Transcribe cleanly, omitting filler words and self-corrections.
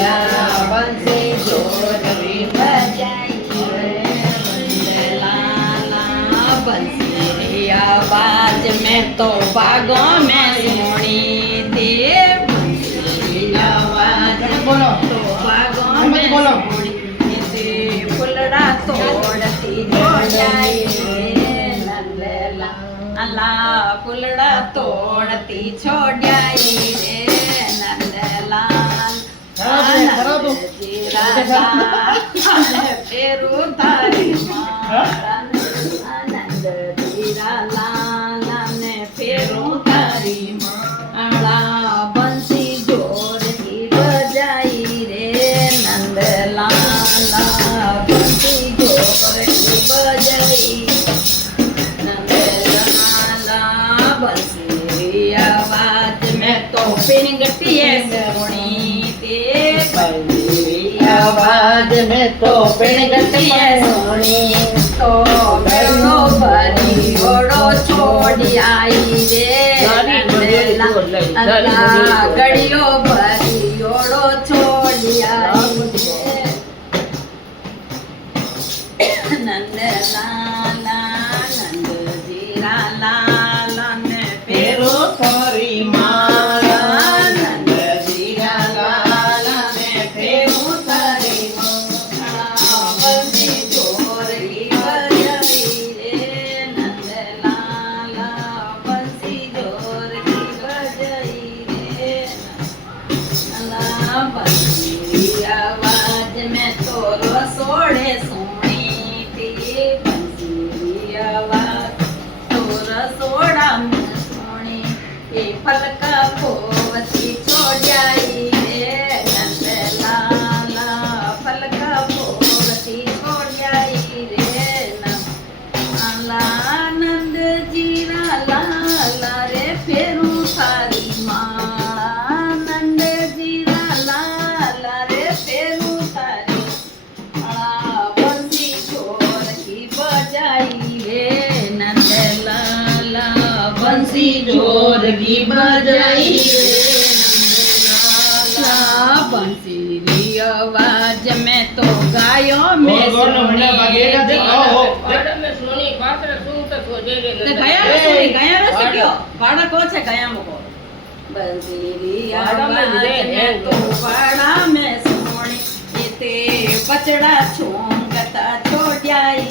બંસી જોરવી બજાઈ લાલા બંસી आवाज में तो भागो में सोनी दे बंसी आवाज बोलो तो भागो में सोनी दे फुलड़ा तोड़ती जोड़ाई नंदला अल्लाह फुलड़ा तोड़ती छोड़ाई रे नंदलाल फेरू तारी मारा आनंद जीरा लाला ने फेरू तारी मारा बंसी जोरથી બજાઈ રે નંદલાલા બંસી જોરથી બજાઈ नंदलाला बंसी आवाज में तो पिंगटिए सोनी ते आवाज में तो पिंगटिए सोनी तो गड़ो भरी ओड़ो छोड़ी आई रे नंदलाला गड़ियो भरी ओड़ो छोड़ी आई रे नंदलाला लाला ने फेरो थारी माला नंदजीरा लाला ने फेरो थारी माला बंसी जोरही बजाई रे नंदलाला बंसी जोरही बजाई रे नंदलाला बंसी आवाज में तो रसोड़े सोनी थी बंसी आवाज रसोड़ा में सोनी ये फलका पोवती छोड़ाई रे नंदलाला फलका पोवती छोड़ाई रे नंद जीरा लाला रे फेरू थारी माला नंद जीरा लाला रे फेरू थारी माला बंसी छोड़ की बजाई रे नंदलाला बंसी जोरगी बजाई रे नंदलाला बंसी री आवाज में तो गायों में सोनी गया रस क्यों भाड़ा को छे गया मुको बंसी री आवाज में तो भाड़ा में सोनी ये ते बचड़ा छोंगता छोड़ाई